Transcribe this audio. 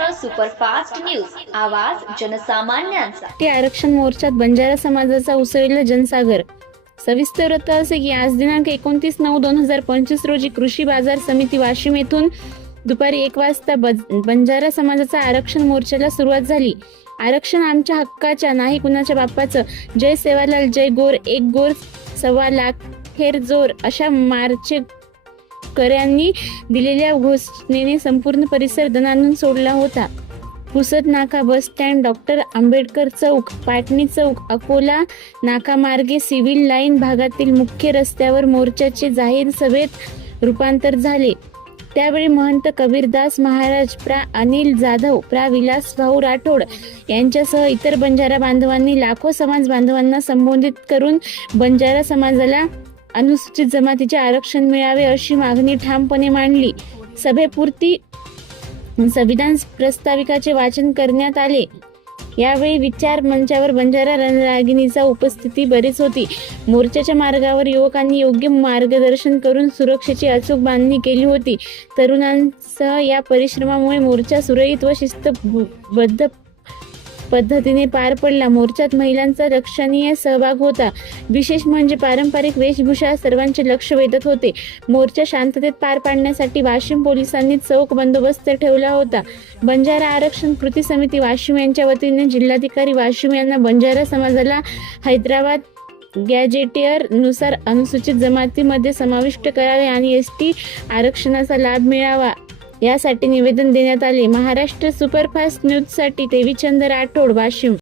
Superfast news. आवाज जनसामान्यांचा. ते आरक्षण मोर्चात बंजारा समाजाचा उसळलेला जनसागर. सविस्तर वृत्त असे की आज दिनांक एकोणतीस नऊ दोन हजार पंचवीस रोजी कृषी बाजार समिती वाशिम येथून दुपारी एक वाजता बज- बंजारा समाजाचा आरक्षण मोर्चाला सुरुवात झाली. आरक्षण आमच्या हक्काच्या नाही कुणाच्या बाप्पाचं जय सेवालाल जय गोर एक गोर सव्वा लाख फेर जोर अशा मार्चेकऱ्यांनी दिलेल्या घोषणेने संपूर्ण परिसर दणानून सोडला होता. Pusad Naka bus stand doctor Ambedkar Chowk Patni Chowk Akola नाकामार्गे civil line भागातील मुख्य रस्त्यावर मोर्चाचे जाहीर सभेत रूपांतर झाले. त्यावेळी महंत कबीरदास महाराज प्रा. अनिल जाधव प्रा. विलास भाऊ राठोड यांच्यासह इतर बंजारा बांधवांनी लाखो समाज बांधवांना संबोधित करून बंजारा समाजाला अनुसूचित जमातीचे आरक्षण मिळावे अशी मागणी ठामपणे मांडली. सभेपुरती संविधान प्रस्ताविकाचे वाचन करण्यात आले. यावेळी विचार मंचावर बंजारा रणरागिणीचा उपस्थिती बरीच होती. मोर्चाच्या मार्गावर युवकांनी योग्य मार्गदर्शन करून सुरक्षेची अचूक बांधणी केली होती. तरुणांसह या परिश्रमामुळे मोर्चा सुरळीत व शिस्तबद्ध पद्धतीने पार पडला. मोर्चात महिलांचा लक्षणीय सहभाग होता. विशेष म्हणजे पारंपरिक वेशभूषा सर्वांचे लक्ष वेधत होते. मोर्चा शांततेत पार पाडण्यासाठी वाशिम पोलिसांनी चौक बंदोबस्त ठेवला होता. बंजारा आरक्षण कृती समिती वाशिम यांच्या वतीने जिल्हाधिकारी वाशिम यांना बंजारा समाजाला हैदराबाद गॅजेटियरनुसार अनुसूचित जमातीमध्ये समाविष्ट करावे आणि एस टी आरक्षणाचा लाभ मिळावा. यासाठी निवेदन देण्यात आले. महाराष्ट्र सुपरफास्ट न्यूजसाठी देवीचंद राठोड वाशिम.